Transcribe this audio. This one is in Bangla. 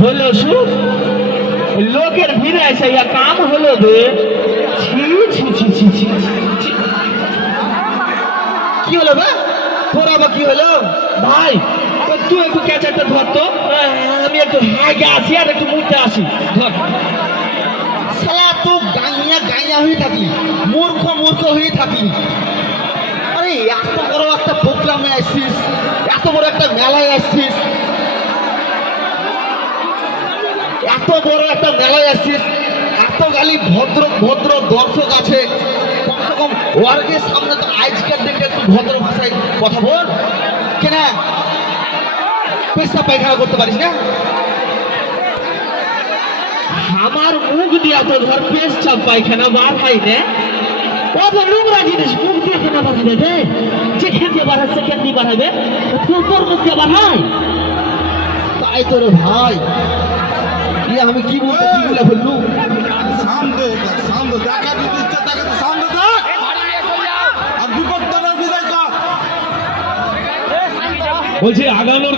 হলো সুখ লোকের ভিড়ে এসে কাম হলো বে ছি ছি ছি ছি ছি ছি। কি হলো বা তোর আবার কি হলো? ভাই তুই একটু ক্যাচারটা ধরতো, আমি একটু হাগে আসি আর একটু মুখতে আসি। ধর শালা তো গাইয়া গাইয়া হয়ে থাকলি, মূর্খ মূর্খ হয়ে থাকলি। আরে এত বড় একটা প্রোগ্রামে আসছিস, এত বড় একটা মেলায় আসছিস, এত বড় একটা মেলায় আসছিস, এত গালি ভদ্র ভদ্র দর্শক আছে, কমসে কম ওয়ার্গের সামনে তো আজকের দিনটা একটু ভদ্র ভাষায় কথা বল। কেন পেশা পায়খানা করতে পারিস না? আমার মুখ দিয়া তো ধর পেশ চাপ পায়খানা বার হয় না, ও তো নোংরা জিনিস মুখ দিয়ে কেন বাড়াবে রে? যেখান দিয়ে বাড়াচ্ছে সেখান দিয়ে বাড়াবে, তোর মুখ দিয়ে বাড়ায়। তাই তো রে ভাই, আমি কি বলবো, কি বলে ফেললু? সামনে সামনে দেখা দিতে ইচ্ছা থাকে তো সামনে দেখ আর বিপদ বিদায় কর। বলছি আগানোর